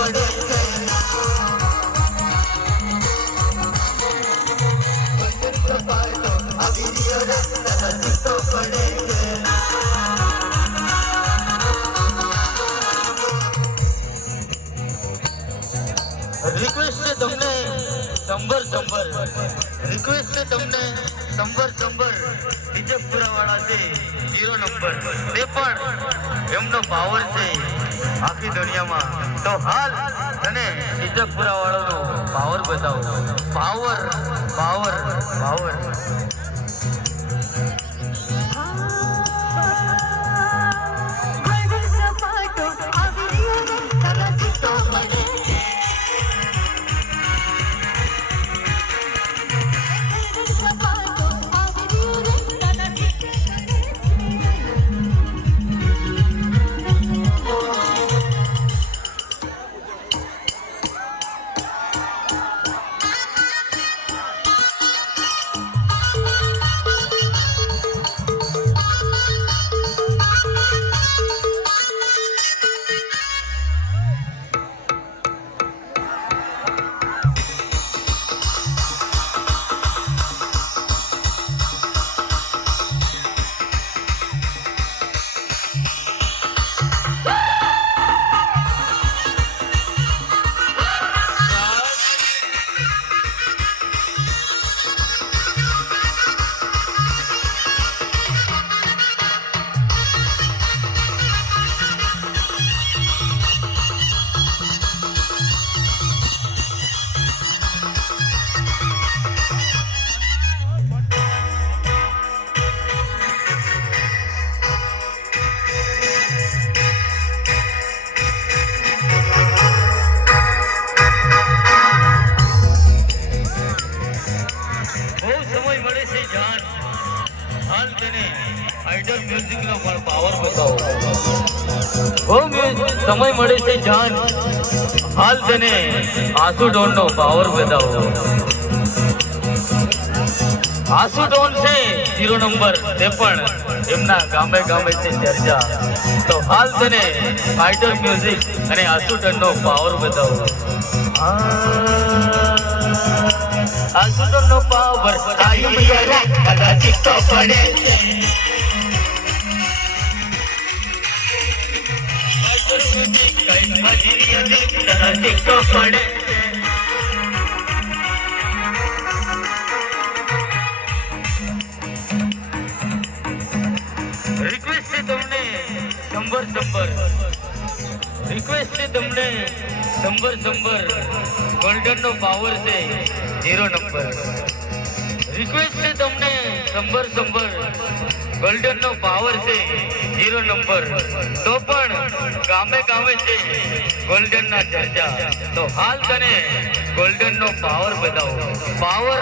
પડે છે આવી રહ્યો રે તારા ચિત્તો પડે છે રિક્વેસ્ટ છે તમને સંભર રિક્વેસ્ટ છે તમને સંભર ડીજેપુરા વાળા છે 0 નંબર તે પણ એમનો પાવર છે આખી દુનિયામાં તો હાલ અને ડીજેપુરા વાળાનો પાવર બતાવો પાવર આઈડલ મ્યુઝિક નો પણ પાવર બતાવો સમય મળે છે જાન હાલ તને આસુ ડોન નો પાવર બતાવો આસુ ડોન છે 0 નંબર તે પણ એમના ગામે છે ચર્ચા તો હાલ તને આઈડલ મ્યુઝિક અને આસુ ડોન નો પાવર બતાવો આસુ ડોન નો પાવર આવી રે તારા ચિત્તો પડે છે રિક્વેસ્ટ છે તમને સંભર ગોલ્ડન નો પાવર છે 0 નંબર રિક્વેસ્ટ છે તમને સંભર ગોલ્ડન નો પાવર છે 0 નંબર તો પણ ગામે છે ગોલ્ડન ના ચર્ચા તો હાલ તને ગોલ્ડન નો પાવર બતાવો પાવર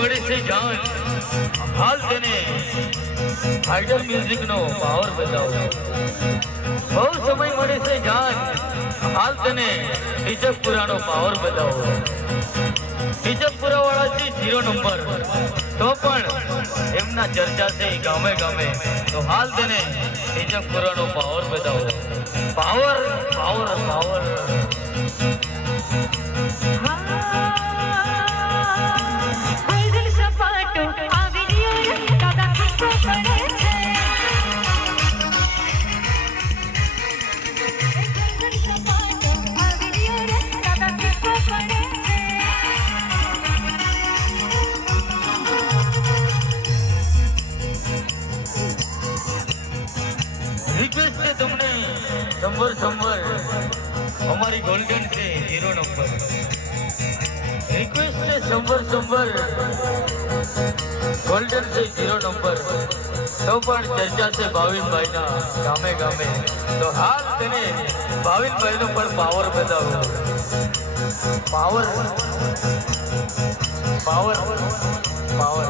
મળે છે જાન હાલ તેને આઈડલ મ્યુઝિક નો પાવર બતાવો બહુ સમય મળે છે જાન હાલ તેને ટીચકપુરાનો પાવર બતાવો ટીચકપુરા વાળા છે 0 નંબર તો પણ એમના ચર્ચા છે ગામે ગામે તો હાલ તેને ટીચકપુરાનો પાવર બતાવો પાવર પાવર પાવર રિક્વેસ્ટ છે તમને સંભર સંભર અમારી ગોલ્ડન છે 0 નંબર રિક્વેસ્ટ છે સંભર સંભર ગોલ્ડન છે 0 નંબર તો પણ ચર્ચા છે ભાવિનભાઈ ના ગામે ગામે તો હાલ તેને ભાવિનભાઈ નો પણ પાવર બતાવો પાવર પાવર પાવર